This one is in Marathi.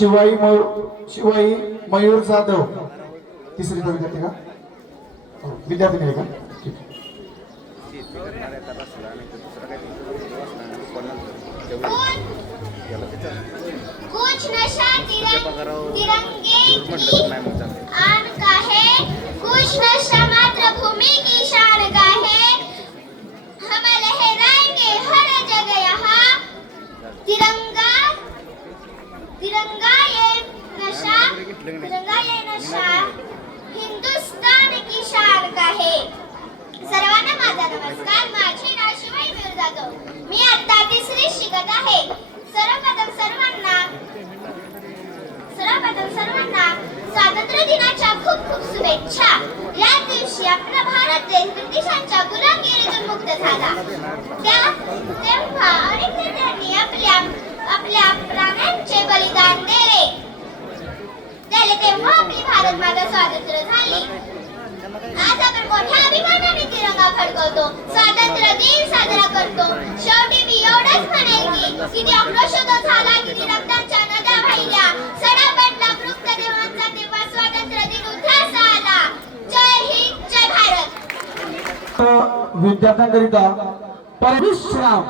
शिवाई मयूर जाधव तिसरी विद्यार्थी का विद्यार्थी आहे का ठीक कुछ नशा तिरंगे आन का है, कुछ नशा मातृभूमि की शान का है। हम लहराएंगे हर जगह यहाँ तिरंगा, तिरंगा ये नशा हिंदुस्तान की शान का है। सर्वांना माझा नमस्कार। माझे नाव शिवाई मयूर जाधव, मी आता तिसरी शिकत आहे। सर्वप्रथम सर्वांना स्वातंत्र्य दिनाच्या खूप खूप शुभेच्छा। या दिवशी आपला भारत देश ब्रिटिशांच्या गुलामगिरीतून मुक्त झाला। तेव्हा अनेक नेत्यांनी आपल्या प्राणांचे बलिदान दिले तेव्हा आपली भारत माता स्वातंत्र्य झाली। आज आपण मोठ्या अभिमानाने तिरंगा फडकवतो, स्वातंत्र्य दिन साजरा करतो। शेवटी मी एवढंच म्हणेन की किती आक्रोश झाला, किती रक्ताच्या नद्या वाहिल्या, सडा पडला मृतदेहांचा, तेव्हा स्वातंत्र्य दिन उद्यास आला। जय हिंद, जय भारत। विद्यार्थ्यांकरिता परमेश्वराम